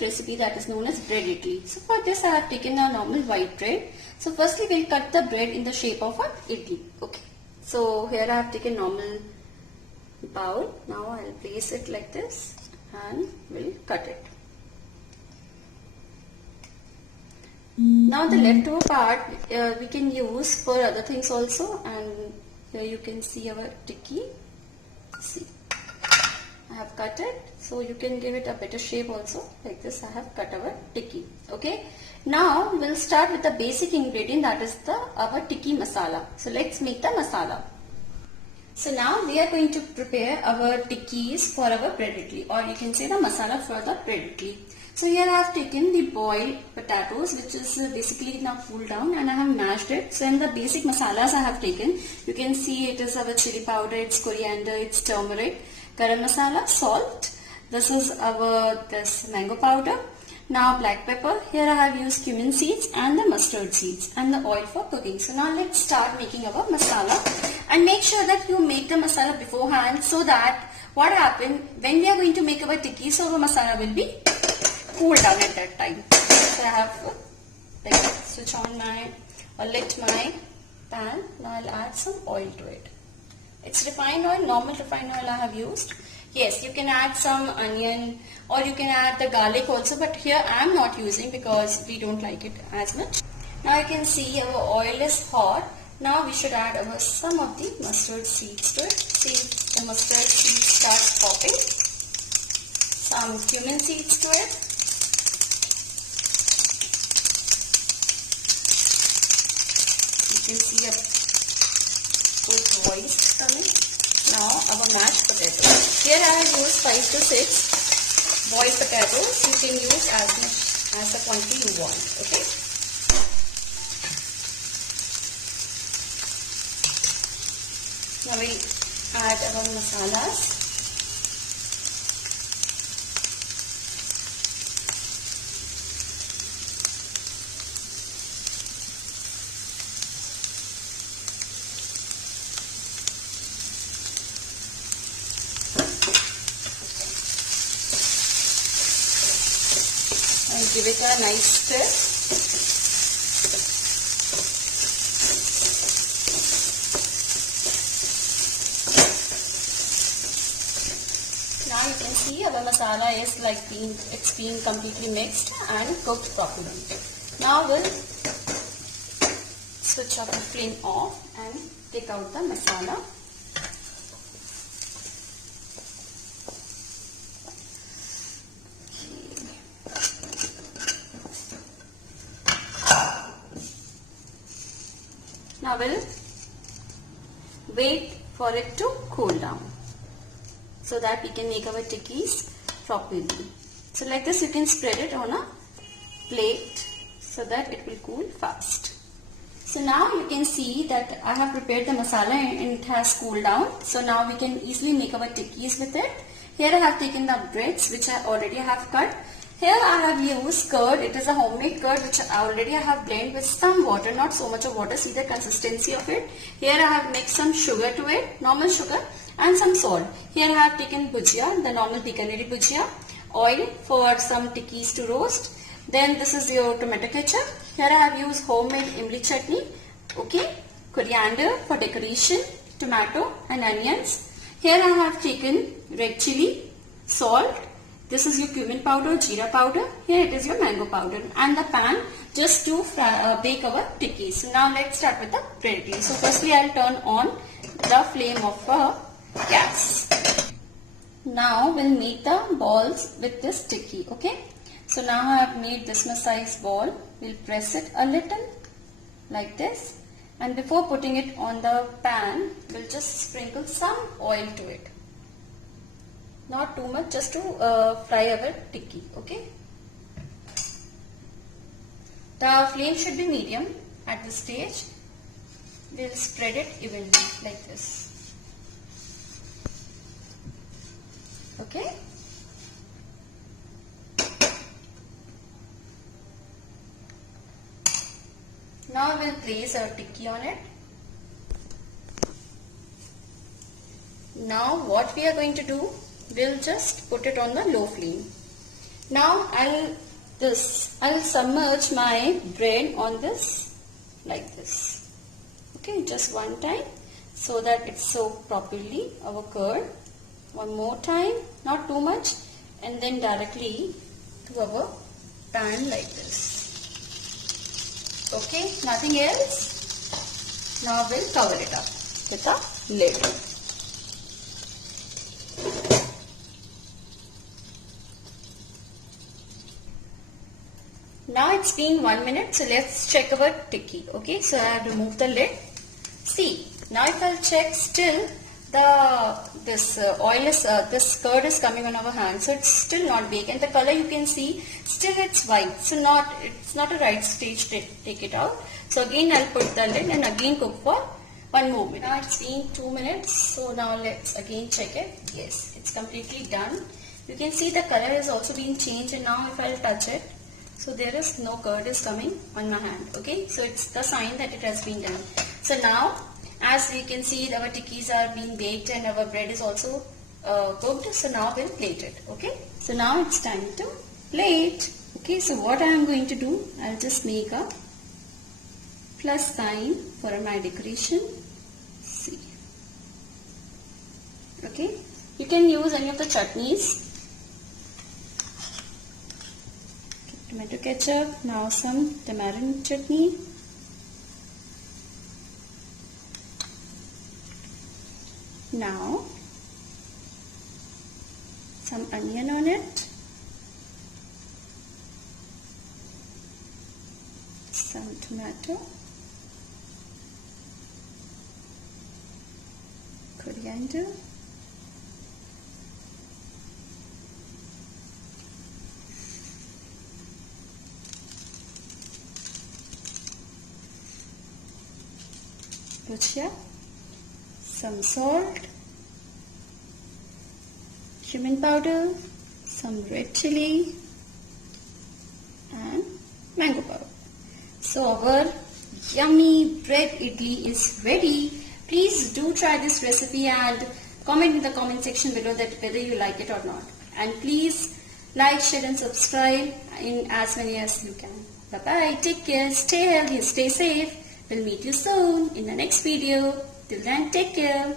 recipe that is known as bread idli. So for this I have taken a normal white bread. So firstly we'll cut the bread in the shape of an idli. Okay. So here I have taken normal bowl. Now I'll place it like this and we'll cut it. Now the leftover part we can use for other things also, and here you can see our tikki. See, I have cut it, so you can give it a better shape also. Like this I have cut our tikki. Okay. Now we'll start with the basic ingredient, that is our tikki masala. So let's make the masala. So now we are going to prepare our tikkis for our bread idli, or you can say the masala for the bread idli. So here I have taken the boiled potatoes, which is basically now cooled down, and I have mashed it. So in the basic masalas I have taken, you can see it is our chili powder, it's coriander, it's turmeric, garam masala, salt. This is our mango powder. Now black pepper. Here I have used cumin seeds and the mustard seeds and the oil for cooking. So now let's start making our masala, and make sure that you make the masala beforehand, so that what happens when we are going to make our tikki, so our masala will be cool down at that time. So I have switch on my or lit my pan. Now I'll add some oil to it. It's refined oil, normal refined oil I have used. Yes, you can add some onion or you can add the garlic also, but here I am not using because we don't like it as much. Now you can see our oil is hot. Now we should add some of the mustard seeds to it. See, the mustard seeds start popping. Some cumin seeds to it. You can see a good voice coming. Now our mashed potatoes. Here I have used 5 to 6 boiled potatoes. You can use as much as the quantity you want. Okay. Now we add our masalas. And give it a nice stir. Now you can see our masala is it's being completely mixed and cooked properly. Now we'll switch off the flame off and take out the masala. Now we'll wait for it to cool down so that we can make our tikkis properly. So like this you can spread it on a plate so that it will cool fast. So now you can see that I have prepared the masala and it has cooled down. So now we can easily make our tikkis with it. Here I have taken the breads which I already have cut. Here I have used curd. It is a homemade curd which I already have blended with some water, not so much of water. See the consistency of it. Here I have mixed some sugar to it, normal sugar, and some salt. Here I have taken bhujia, the normal Bikaneri bhujia, oil for some tikkis to roast. Then this is your tomato ketchup. Here I have used homemade imli chutney, okay, coriander for decoration, tomato and onions. Here I have taken red chili, salt. This is your cumin powder, jeera powder. Here it is your mango powder, and the pan just to bake our tikkis. So now let's start with the bread idli. So firstly I'll turn on the flame of gas. Now we'll make the balls with this tikki. Okay. So now I have made this much size ball. We'll press it a little like this, and before putting it on the pan, we'll just sprinkle some oil to it. Not too much, just to fry our tikki. Okay. The flame should be medium at this stage. We'll spread it evenly like this. Okay. Now we'll place our tikki on it. Now what we are going to do, we'll just put it on the low flame. Now I'll submerge my bread on this like this. Okay, just one time so that it's soaked properly our curd. One more time, not too much, and then directly to our pan like this. Okay, nothing else. Now we'll cover it up with a lid. Now it's been 1 minute, so let's check our tikki. Okay, so I have removed the lid. See, now if I'll check, still this curd is coming on our hand, so it's still not baked, and the color you can see still it's white, so it's not a right stage to take it out. So again I'll put the lid and again cook for 1 more minute. Now it's been 2 minutes, so now let's again check it. Yes, it's completely done. You can see the color has also been changed, and now if I'll touch it, so there is no curd is coming on my hand. Okay, so it's the sign that it has been done. So now, as we can see, our tikkis are being baked and our bread is also cooked. So now we'll plate it. Okay, so now it's time to plate. Okay, so what I am going to do, I'll just make a plus sign for my decoration. See. Okay, you can use any of the chutneys. Tomato ketchup, now some tamarind chutney. Now some onion on it, some tomato, coriander, bhujia, some salt, cumin powder, some red chili and mango powder. So our yummy bread idli is ready. Please do try this recipe and comment in the comment section below that whether you like it or not. And please like, share and subscribe in as many as you can. Bye bye. Take care. Stay healthy. Stay safe. We'll meet you soon in the next video. Till then, take care.